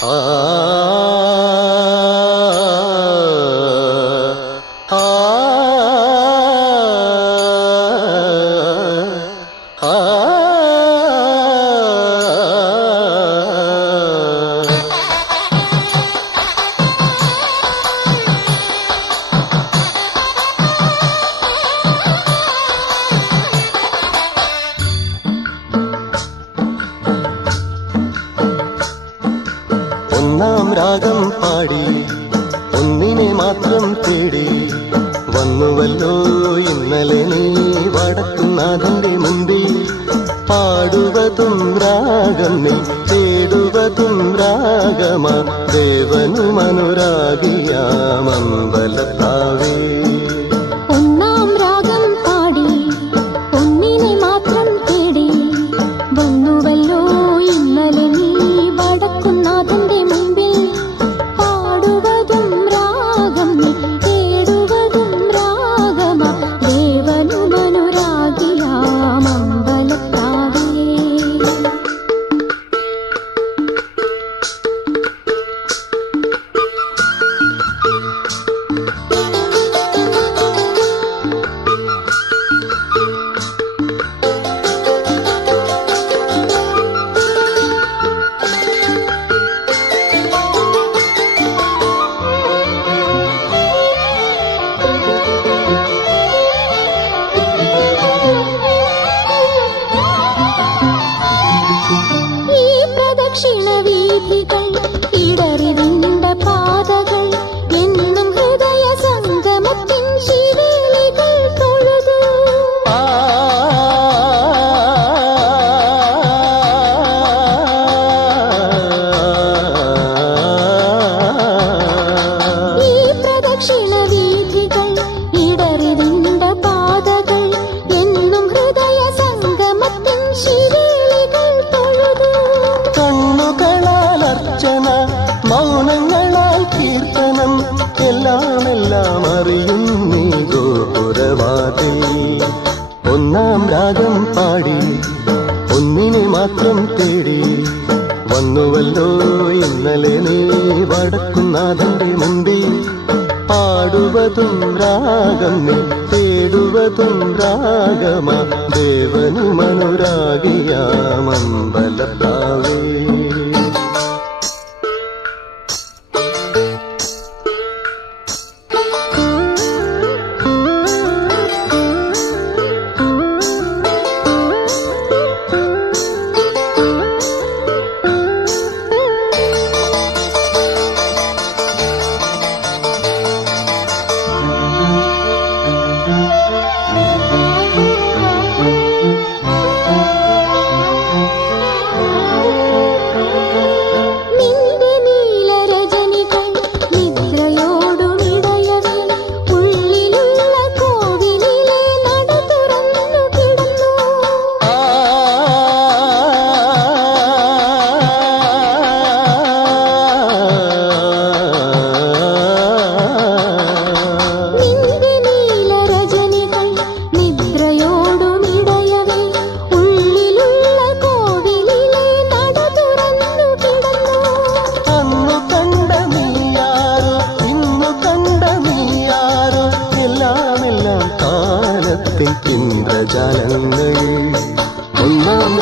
啊。രാഗം പാടി. ഒന്നിനെ മാത്രം തേടി. വന്നുവല്ലോ ഇന്നലെ നീ വടക്കുന്നാഥന്റെ മുമ്പിൽ. പാടുവതും രാഗം തേടുവതും രാഗമാ. ദേവനു അനുരാഗിയാമമ്പലത്താവേ దక్షిణ వీధికల్ മൗനങ്ങളാൽ കീർത്തനം എല്ലാം എല്ലാം അറിയും നീ ഗോപുരവാതിൽ. ഒന്നാം രാഗം പാടി ഒന്നിനെ മാത്രം തേടി. വന്നുവല്ലോ ഇന്നലെ നീ വടക്കുന്നാഥന്റെ മുമ്പിൽ. പാടുവതും രാഗം നീ തേടുവതും രാഗമാ. മനുരാഗിയാമം അനുരാഗിയാമമ്പലത്താവേ ഇന്ദ്രജാലങ്ങൾ ഒന്നാം